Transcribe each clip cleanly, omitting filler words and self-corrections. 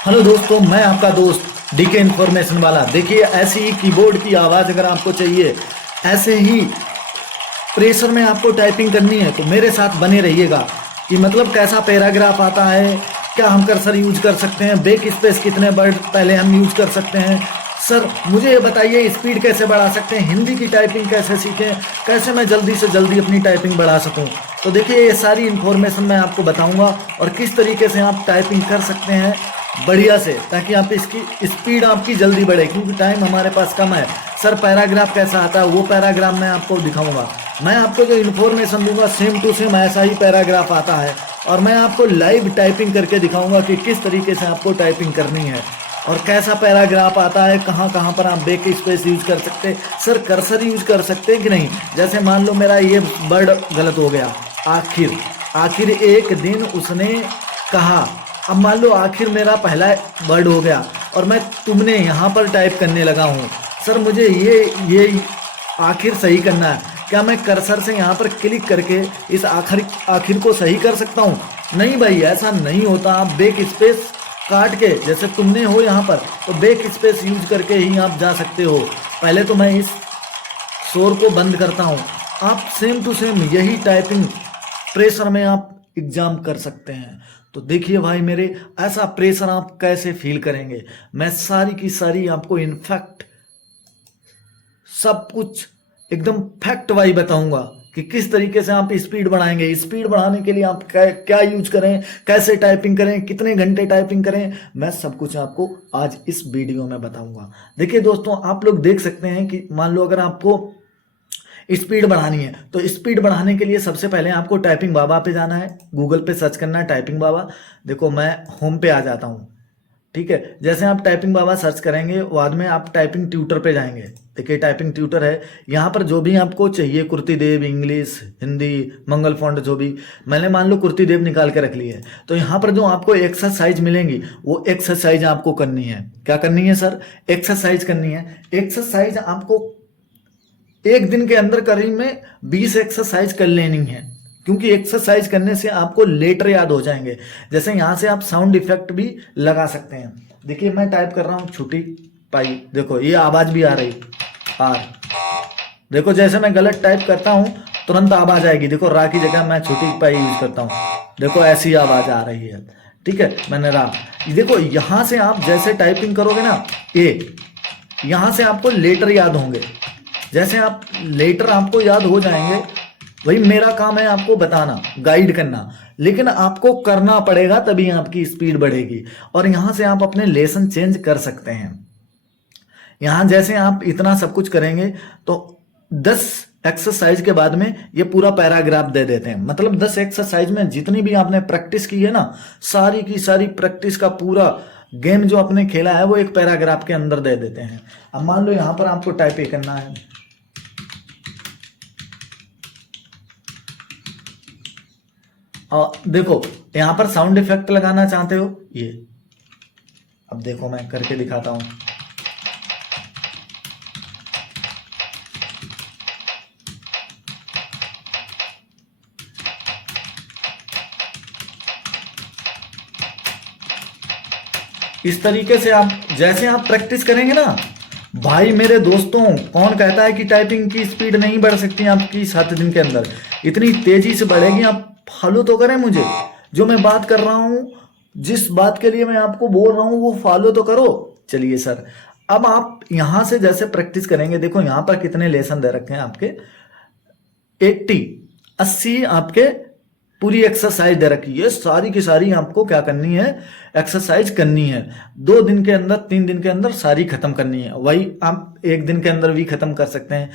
Hello दोस्तों, मैं आपका दोस्त डीके इन्फॉर्मेशन वाला। देखिए, ऐसी ही कीबोर्ड की आवाज़ अगर आपको चाहिए, ऐसे ही प्रेशर में आपको टाइपिंग करनी है तो मेरे साथ बने रहिएगा कि मतलब कैसा पैराग्राफ आता है, क्या हम कर्सर यूज कर सकते हैं, बैक स्पेस कितने वर्ड पहले हम यूज कर सकते हैं। सर मुझे ये बताइए, स्पीड कैसे बढ़ा सकते हैं, हिंदी की टाइपिंग कैसे सीखें, कैसे मैं जल्दी से जल्दी अपनी टाइपिंग बढ़ा सकूं। तो देखिए, ये सारी इन्फॉर्मेशन मैं आपको बताऊंगा और किस तरीके से आप टाइपिंग कर सकते हैं बढ़िया से, ताकि आप इसकी स्पीड आपकी जल्दी बढ़े, क्योंकि टाइम हमारे पास कम है। सर पैराग्राफ कैसा आता है वो पैराग्राफ मैं आपको दिखाऊंगा। मैं आपको जो इन्फॉर्मेशन दूंगा सेम टू सेम ऐसा ही पैराग्राफ आता है, और मैं आपको लाइव टाइपिंग करके दिखाऊंगा कि किस तरीके से आपको टाइपिंग करनी है और कैसा पैराग्राफ आता है, कहाँ कहाँ पर आप बैक स्पेस यूज कर सकते हैं, सर कर्सर यूज कर सकते हैं कि नहीं। जैसे मान लो मेरा ये वर्ड गलत हो गया, आखिर, आखिर एक दिन उसने कहा। अब मान लो आखिर मेरा पहला वर्ड हो गया और मैं तुमने यहाँ पर टाइप करने लगा हूँ। सर मुझे ये आखिर सही करना है, क्या मैं कर्सर से यहाँ पर क्लिक करके इस आखिर को सही कर सकता हूँ? नहीं भाई, ऐसा नहीं होता। आप बैक स्पेस काट के, जैसे तुमने हो यहाँ पर, तो बैक स्पेस यूज करके ही आप जा सकते हो। पहले तो मैं इस शोर को बंद करता हूँ। आप सेम टू सेम यही टाइपिंग प्रेशर में आप एग्जाम कर सकते हैं। तो देखिए भाई मेरे, ऐसा प्रेशर आप कैसे फील करेंगे, मैं सारी की सारी आपको इनफैक्ट सब कुछ एकदम फैक्ट वाइज बताऊंगा कि किस तरीके से आप स्पीड बढ़ाएंगे। स्पीड बढ़ाने के लिए आप क्या यूज करें, कैसे टाइपिंग करें, कितने घंटे टाइपिंग करें, मैं सब कुछ आपको आज इस वीडियो में बताऊंगा। देखिए दोस्तों, आप लोग देख सकते हैं कि मान लो अगर आपको स्पीड बढ़ानी है तो स्पीड बढ़ाने के लिए सबसे पहले आपको टाइपिंग बाबा पे जाना है, गूगल पे सर्च करना है टाइपिंग बाबा। देखो मैं होम पे आ जाता हूँ, ठीक है। जैसे आप टाइपिंग बाबा सर्च करेंगे, बाद में आप टाइपिंग ट्यूटर पे जाएंगे। देखिए टाइपिंग ट्यूटर है, यहाँ पर जो भी आपको चाहिए, कुर्ती देव, इंग्लिश, हिंदी, मंगल फॉन्ट, जो भी, मैंने मान लो कुर्ती देव निकाल के रख ली है। तो यहाँ पर जो आपको एक्सरसाइज मिलेंगी वो एक्सरसाइज आपको करनी है। क्या करनी है सर? एक्सरसाइज करनी है। एक्सरसाइज आपको एक दिन के अंदर करीब में 20 एक्सरसाइज कर लेनी है, क्योंकि एक्सरसाइज करने से आपको लेटर याद हो जाएंगे। जैसे यहाँ से आप साउंड इफेक्ट भी लगा सकते हैं। देखिए मैं टाइप कर रहा हूँ छुट्टी पाई, देखो ये आवाज भी आ रही आर। देखो जैसे मैं गलत टाइप करता हूँ तुरंत आवाज आएगी। देखो रा की जगह मैं छुट्टी पाई यूज करता हूँ, देखो ऐसी आवाज आ रही है। ठीक है, मैंने रा। देखो यहाँ से आप जैसे टाइपिंग करोगे ना, ए, यहाँ से आपको लेटर याद होंगे। जैसे आप लेटर आपको याद हो जाएंगे, वही मेरा काम है आपको बताना, गाइड करना, लेकिन आपको करना पड़ेगा तभी आपकी स्पीड बढ़ेगी। और यहाँ से आप अपने लेसन चेंज कर सकते हैं। यहाँ जैसे आप इतना सब कुछ करेंगे तो 10 एक्सरसाइज के बाद में ये पूरा पैराग्राफ दे देते हैं। मतलब 10 एक्सरसाइज में जितनी भी आपने प्रैक्टिस की है ना, सारी की सारी प्रैक्टिस का पूरा गेम जो आपने खेला है वो एक पैराग्राफ के अंदर दे देते हैं। अब मान लो यहाँ पर आपको टाइप ही करना है, और देखो यहां पर साउंड इफेक्ट लगाना चाहते हो ये, अब देखो मैं करके दिखाता हूं। इस तरीके से आप जैसे आप प्रैक्टिस करेंगे ना भाई मेरे दोस्तों, कौन कहता है कि टाइपिंग की स्पीड नहीं बढ़ सकती आपकी 7 दिन के अंदर? इतनी तेजी से बढ़ेगी। आप फॉलो तो करें मुझे, जो मैं बात कर रहा हूं, जिस बात के लिए मैं आपको बोल रहा हूं वो फॉलो तो करो। चलिए सर, अब आप यहां से जैसे प्रैक्टिस करेंगे, देखो यहां पर कितने लेसन दे रखे हैं आपके, 80 आपके पूरी एक्सरसाइज दे रखी है। सारी की सारी आपको क्या करनी है, एक्सरसाइज करनी है। 2 दिन के अंदर, 3 दिन के अंदर सारी खत्म करनी है। वही आप 1 दिन के अंदर भी खत्म कर सकते हैं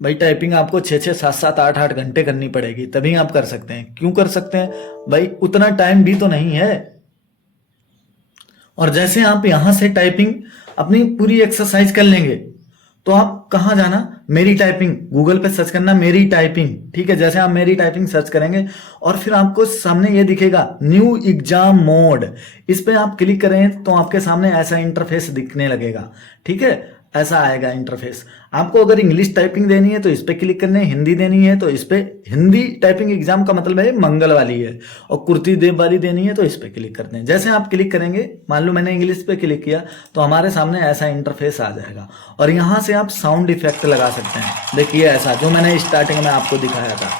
भाई। टाइपिंग आपको 6-6, 7-7, 8-8 घंटे करनी पड़ेगी, तभी आप कर सकते हैं। क्यों कर सकते हैं भाई? उतना टाइम भी तो नहीं है। और जैसे आप यहां से टाइपिंग अपनी पूरी एक्सरसाइज कर लेंगे तो आप कहां जाना, मेरी टाइपिंग, गूगल पे सर्च करना मेरी टाइपिंग। ठीक है, जैसे आप मेरी टाइपिंग सर्च करेंगे और फिर आपको सामने ये दिखेगा न्यू एग्जाम मोड, इस पे आप क्लिक करें तो आपके सामने ऐसा इंटरफेस दिखने लगेगा। ठीक है, ऐसा आएगा इंटरफेस। आपको अगर इंग्लिश टाइपिंग देनी है तो इस पे क्लिक करना है, हिंदी देनी है तो इस पे, हिंदी टाइपिंग एग्जाम का मतलब है मंगल वाली है, और कुर्ती देव वाली देनी है तो इस पे क्लिक करते हैं। जैसे आप क्लिक करेंगे, मान लो मैंने इंग्लिश पे क्लिक किया तो हमारे सामने ऐसा इंटरफेस आ जाएगा, और यहाँ से आप साउंड इफेक्ट लगा सकते हैं। देखिए ऐसा जो मैंने स्टार्टिंग में आपको दिखाया था,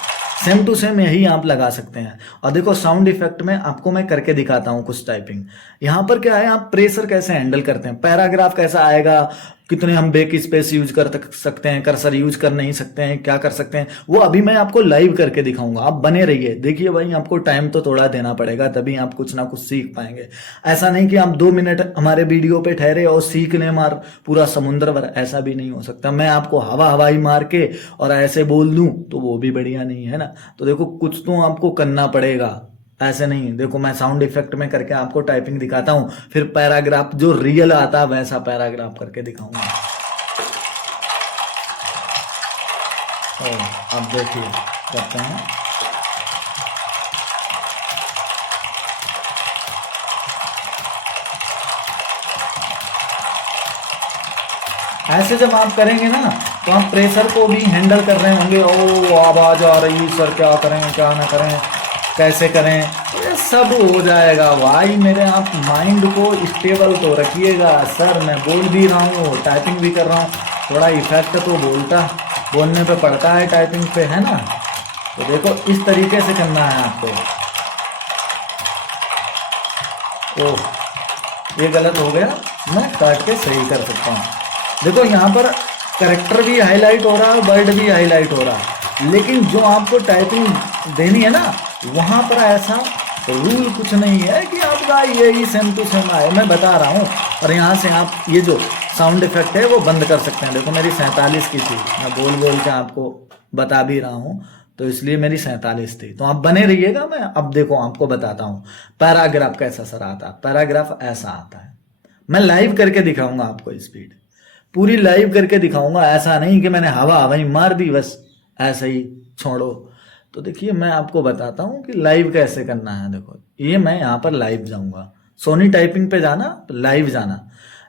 सेम टू सेम यही आप लगा सकते हैं। और देखो साउंड इफेक्ट में आपको मैं करके दिखाता हूँ कुछ टाइपिंग। यहाँ पर क्या है, आप प्रेशर कैसे हैंडल करते हैं, पैराग्राफ कैसा आएगा, कितने हम बैक स्पेस यूज कर सकते हैं, कर्सर यूज कर नहीं सकते हैं, क्या कर सकते हैं, वो अभी मैं आपको लाइव करके दिखाऊंगा। आप बने रहिए, देखिए भाई आपको टाइम तो थोड़ा देना पड़ेगा, तभी आप कुछ ना कुछ सीख पाएंगे। ऐसा नहीं कि आप 2 मिनट हमारे वीडियो पे ठहरे और सीख लें मार पूरा समुद्र भर, ऐसा भी नहीं हो सकता। मैं आपको हवाई मार के और ऐसे बोल दूं तो वो भी बढ़िया नहीं है ना। तो देखो कुछ तो आपको करना पड़ेगा, ऐसे नहीं। देखो मैं साउंड इफेक्ट में करके आपको टाइपिंग दिखाता हूँ, फिर पैराग्राफ जो रियल आता है वैसा पैराग्राफ करके दिखाऊंगा। अब देखिए करते हैं। ऐसे जब आप करेंगे ना तो आप प्रेशर को भी हैंडल कर रहे होंगे। ओ आवाज आ रही सर, क्या करें क्या ना करें, कैसे करें, ये सब हो जाएगा भाई मेरे। आप माइंड को स्टेबल तो रखिएगा। सर मैं बोल भी रहा हूँ, टाइपिंग भी कर रहा हूँ, थोड़ा इफेक्ट तो बोलने पे पड़ता है टाइपिंग पे, है ना। तो देखो इस तरीके से करना है आपको। ओह ये गलत हो गया, मैं काट के सही कर सकता हूँ। देखो यहाँ पर करेक्टर भी हाईलाइट हो रहा है, वर्ड भी हाईलाइट हो रहा है, लेकिन जो आपको टाइपिंग देनी है ना वहां पर ऐसा रूल कुछ नहीं है कि आपका यही सेम टू सेम आए। मैं बता रहा हूँ। और यहाँ से आप ये जो साउंड इफेक्ट है वो बंद कर सकते हैं। देखो मेरी 47 की थी, मैं बोल बोल के आपको बता भी रहा हूँ, तो इसलिए मेरी 47 थी। तो आप बने रहिएगा। मैं अब देखो आपको बताता हूँ पैराग्राफ कैसा सर आता है। पैराग्राफ ऐसा आता है, मैं लाइव करके दिखाऊंगा आपको, स्पीड पूरी लाइव करके दिखाऊंगा। ऐसा नहीं कि मैंने हवाई मार दी बस ऐसा ही छोड़ो। तो देखिए मैं आपको बताता हूँ कि लाइव कैसे करना है। देखो ये मैं यहाँ पर लाइव जाऊंगा, सोनी टाइपिंग पे जाना, लाइव जाना।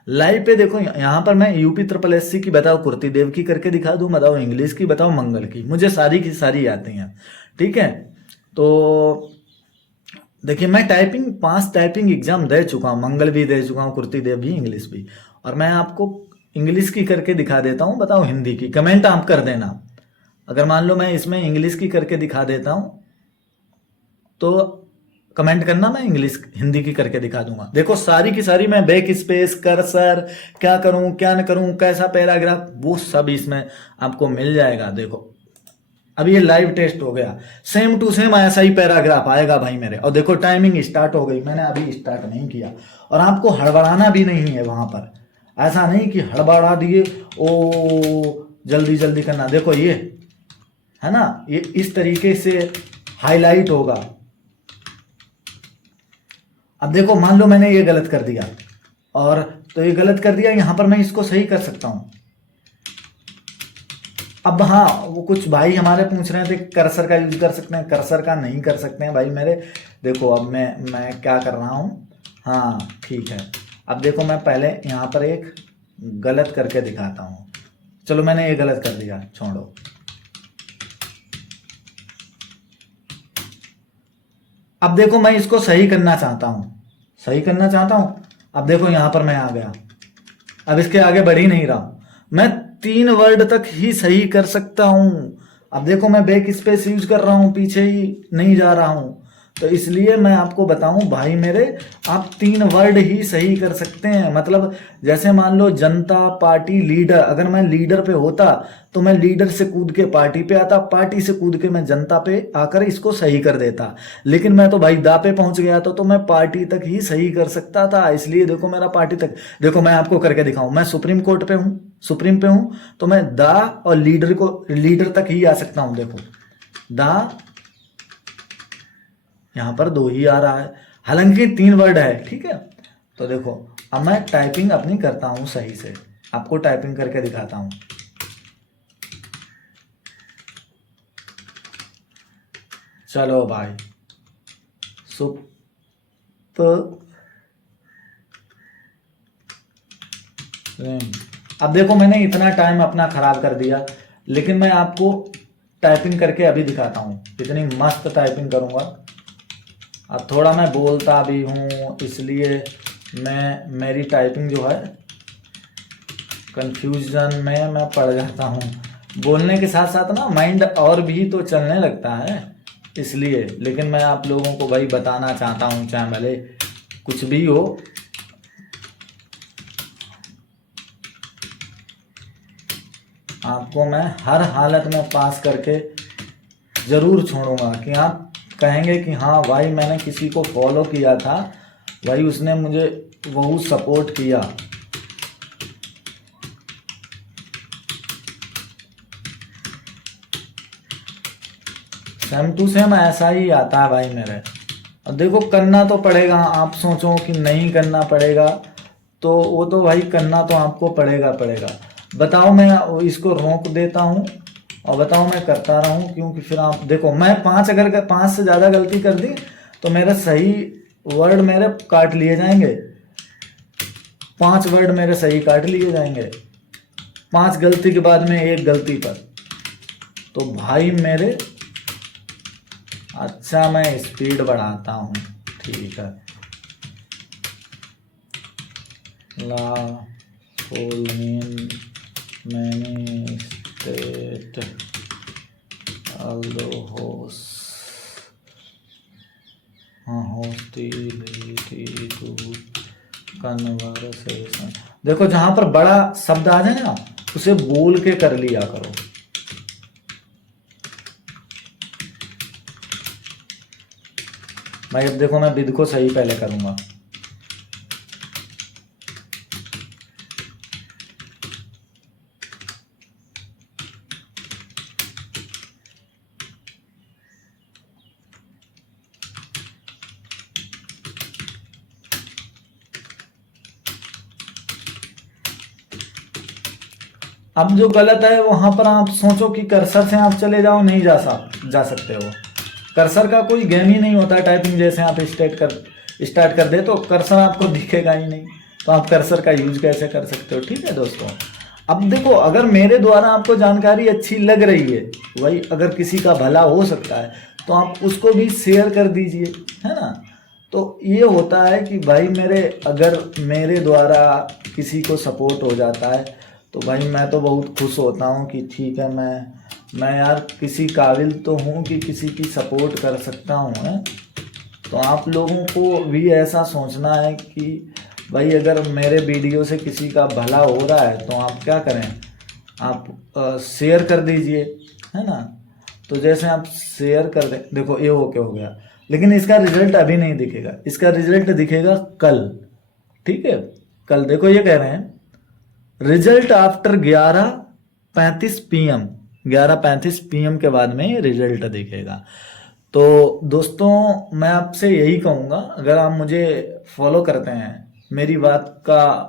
लाइव पे देखो यहाँ पर मैं यूपी ट्रिपल एस सी की बताओ, कुर्ती देव की करके दिखा दूँ, बताओ इंग्लिश की, बताओ मंगल की, मुझे सारी की सारी आती हैं। ठीक है, तो देखिए मैं टाइपिंग 5 टाइपिंग एग्जाम दे चुका हूँ, मंगल भी दे चुका हूँ, कुर्ती देव भी, इंग्लिश भी। और मैं आपको इंग्लिश की करके दिखा देता हूँ, बताओ हिंदी की। कमेंट आप कर देना अगर मान लो मैं इसमें इंग्लिश की करके दिखा देता हूँ तो कमेंट करना, मैं इंग्लिश हिंदी की करके दिखा दूंगा। देखो सारी की सारी मैं बैक स्पेस, कर्सर, क्या करूं क्या न करूं, कैसा पैराग्राफ, वो सब इसमें आपको मिल जाएगा। देखो अब ये लाइव टेस्ट हो गया, सेम टू सेम ऐसा ही पैराग्राफ आएगा भाई मेरे। और देखो टाइमिंग स्टार्ट हो गई, मैंने अभी स्टार्ट नहीं किया। और आपको हड़बड़ाना भी नहीं है वहां पर, ऐसा नहीं कि हड़बड़ा दिए ओ जल्दी जल्दी करना। देखो ये है ना, ये इस तरीके से हाईलाइट होगा। अब देखो मान लो मैंने ये गलत कर दिया, और तो ये गलत कर दिया, यहां पर मैं इसको सही कर सकता हूं। अब हाँ वो कुछ भाई हमारे पूछ रहे थे कर्सर का यूज कर सकते हैं, कर्सर का नहीं कर सकते हैं भाई मेरे। देखो अब मैं क्या कर रहा हूं, हाँ ठीक है। अब देखो मैं पहले यहाँ पर एक गलत करके दिखाता हूँ। चलो मैंने ये गलत कर दिया, छोड़ो। अब देखो मैं इसको सही करना चाहता हूं, सही करना चाहता हूं। अब देखो यहां पर मैं आ गया, अब इसके आगे बढ़ ही नहीं रहा। मैं 3 वर्ड तक ही सही कर सकता हूं। अब देखो मैं बैक स्पेस यूज कर रहा हूं, पीछे ही नहीं जा रहा हूं। तो इसलिए मैं आपको बताऊं भाई मेरे, आप 3 वर्ड ही सही कर सकते हैं। मतलब जैसे मान लो जनता पार्टी लीडर, अगर मैं लीडर पे होता तो मैं लीडर से कूद के पार्टी पे आता, पार्टी से कूद के मैं जनता पे आकर इसको सही कर देता। लेकिन मैं तो भाई दा पे पहुंच गया तो मैं पार्टी तक ही सही कर सकता था। इसलिए देखो मेरा पार्टी तक, देखो मैं आपको करके दिखाऊं, मैं सुप्रीम कोर्ट पे हूं, सुप्रीम पे हूं, तो मैं दा और लीडर तक ही आ सकता हूं। देखो दा यहां पर 2 ही आ रहा है, हालांकि 3 वर्ड है, ठीक है। तो देखो अब मैं टाइपिंग अपनी करता हूं सही से, आपको टाइपिंग करके दिखाता हूं। चलो भाई सुप अब देखो मैंने इतना टाइम अपना खराब कर दिया, लेकिन मैं आपको टाइपिंग करके अभी दिखाता हूँ, इतनी मस्त टाइपिंग करूँगा। अब थोड़ा मैं बोलता भी हूँ, इसलिए मेरी टाइपिंग जो है कंफ्यूजन में मैं पड़ जाता हूँ। बोलने के साथ साथ ना माइंड और भी तो चलने लगता है, इसलिए। लेकिन मैं आप लोगों को भाई बताना चाहता हूँ, चाहे भले कुछ भी हो, आपको मैं हर हालत में पास करके ज़रूर छोड़ूंगा कि आप कहेंगे कि हाँ भाई मैंने किसी को फॉलो किया था, भाई उसने मुझे बहुत सपोर्ट किया। सेम टू सेम ऐसा ही आता है भाई मेरे। अब देखो करना तो पड़ेगा, आप सोचो कि नहीं करना पड़ेगा तो वो तो भाई करना तो आपको पड़ेगा। बताओ मैं इसको रोक देता हूँ और बताओ मैं करता रहूँ, क्योंकि फिर आप देखो मैं 5 से ज़्यादा गलती कर दी तो मेरा सही वर्ड मेरे काट लिए जाएंगे, 5 वर्ड मेरे सही काट लिए जाएंगे 5 गलती के बाद में 1 गलती पर। तो भाई मेरे अच्छा मैं स्पीड बढ़ाता हूँ, ठीक है। Lawful mean many state hostility to conversation. देखो जहां पर बड़ा शब्द आ जाए ना उसे बोल के कर लिया करो। भाई अब देखो मैं विद को सही पहले करूंगा। अब जो गलत है वहां पर आप सोचो कि कर्सर से आप चले जाओ, नहीं जा सकते हो। कर्सर का कोई गेम ही नहीं होता है टाइपिंग। जैसे आप स्टार्ट कर दे तो कर्सर आपको दिखेगा ही नहीं, तो आप कर्सर का यूज कैसे कर सकते हो। ठीक है दोस्तों, अब देखो अगर मेरे द्वारा आपको जानकारी अच्छी लग रही है, भाई अगर किसी का भला हो सकता है तो आप उसको भी शेयर कर दीजिए, है ना। तो ये होता है कि भाई अगर मेरे द्वारा किसी को सपोर्ट हो जाता है तो भाई मैं तो बहुत खुश होता हूँ कि ठीक है मैं यार किसी काबिल तो हूँ कि किसी की सपोर्ट कर सकता हूँ, है। तो आप लोगों को भी ऐसा सोचना है कि भाई अगर मेरे वीडियो से किसी का भला हो रहा है तो आप क्या करें, आप शेयर कर दीजिए, है ना। तो जैसे आप शेयर कर दें, देखो ये ओके हो गया, लेकिन इसका रिजल्ट अभी नहीं दिखेगा, इसका रिजल्ट दिखेगा कल। ठीक है, कल देखो ये कह रहे हैं रिजल्ट आफ्टर 11:35 PM, 11:35 PM के बाद में रिजल्ट दिखेगा। तो दोस्तों मैं आपसे यही कहूँगा, अगर आप मुझे फॉलो करते हैं, मेरी बात का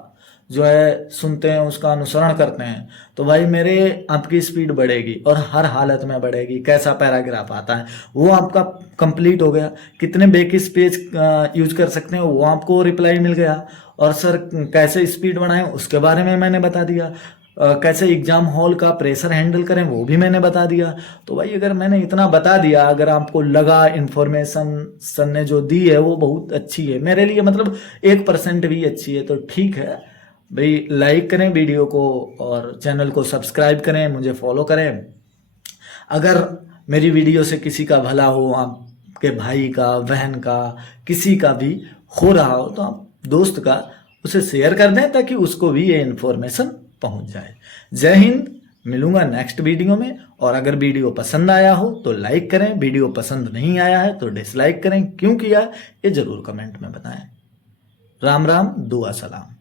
जो है सुनते हैं, उसका अनुसरण करते हैं, तो भाई आपकी स्पीड बढ़ेगी और हर हालत में बढ़ेगी। कैसा पैराग्राफ आता है वो आपका कंप्लीट हो गया, कितने बेकिस पेज यूज कर सकते हैं वो आपको रिप्लाई मिल गया, और सर कैसे स्पीड बढ़ाएं उसके बारे में मैंने बता दिया, कैसे एग्जाम हॉल का प्रेशर हैंडल करें वो भी मैंने बता दिया। तो भाई अगर मैंने इतना बता दिया, अगर आपको लगा इन्फॉर्मेशन सर ने जो दी है वो बहुत अच्छी है मेरे लिए, मतलब 1% भी अच्छी है, तो ठीक है भाई लाइक करें वीडियो को और चैनल को सब्सक्राइब करें, मुझे फॉलो करें। अगर मेरी वीडियो से किसी का भला हो, आपके भाई का, बहन का, किसी का भी हो रहा हो, तो आप दोस्त का उसे शेयर कर दें ताकि उसको भी ये इन्फॉर्मेशन पहुंच जाए। जय हिंद, मिलूंगा नेक्स्ट वीडियो में। और अगर वीडियो पसंद आया हो तो लाइक करें, वीडियो पसंद नहीं आया है तो डिसलाइक करें, क्यों किया ये जरूर कमेंट में बताएं। राम राम, दुआ सलाम।